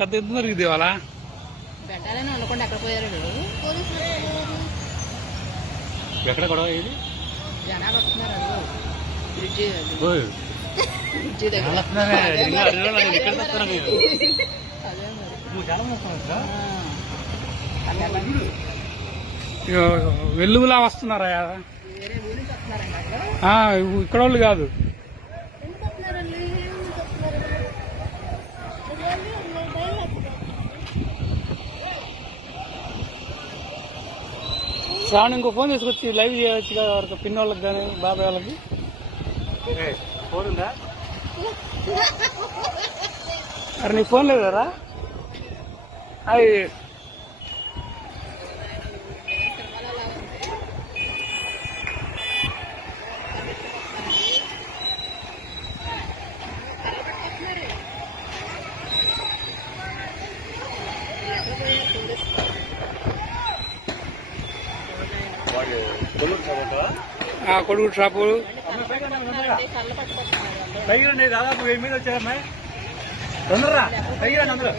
పెద్ద యుద్ధం జరిగింది ఇవాళ? పెట్టాలని అనుకోండి ఎక్కడ పోయారు వీళ్ళు? ఎక్కడ గొడవ ఇది జనాలు వస్తున్నారు. బ్రిడ్జి. బ్రిడ్జి దగ్గర. జనాలు వస్తున్నారే. ఇక్కడ వస్తున్నాను నేను. శ్రావణ్ ఇంకో ఫోన్ తీసుకొచ్చి లైవ్ చేయవచ్చు కదా వాళ్ళకి పిన్ వాళ్ళకి కానీ బాబాయ్ వాళ్ళకి. ఫోన్ ఉందా? అరే నీ ఫోన్ లేదారా? అది కొడుకు షాపు. పట్టుకొస్తున్నారు దాదాపు వెయ్యి మీద వచ్చారమ్మా తొందరరా పైకి అందరూ.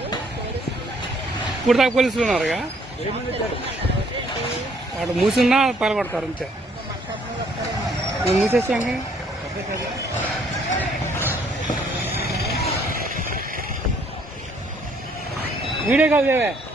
ఇప్పుడు దాకా పోలీసులు ఉన్నారుగా? వాడు మూసున్నా పాల్పడతారు అంతే. మేము వీడియో ఆ, మ-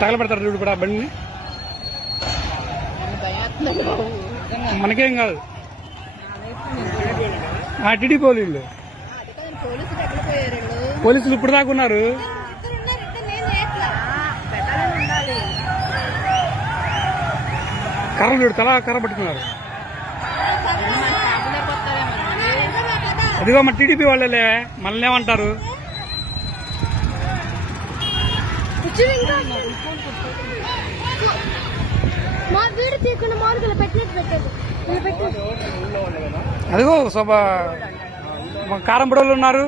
తగలబెడతారు చూడు కూడా బండిని. మనకేం కాదు. టిడి పోలీసులు పోలీసులు ఇప్పుడు దాకా ఉన్నారు. కర్రలు చూడు తల కర్ర పట్టుకున్నారు. అదిగో మన టీడీపీ వాళ్ళే మనల్ని ఏమంటారు? మా వీడు తీయకుండా మామిడికాయలు పెట్టినట్టు పెట్టదు ఇలా అదిగో శోభ కారం పొడవలు ఉన్నారు.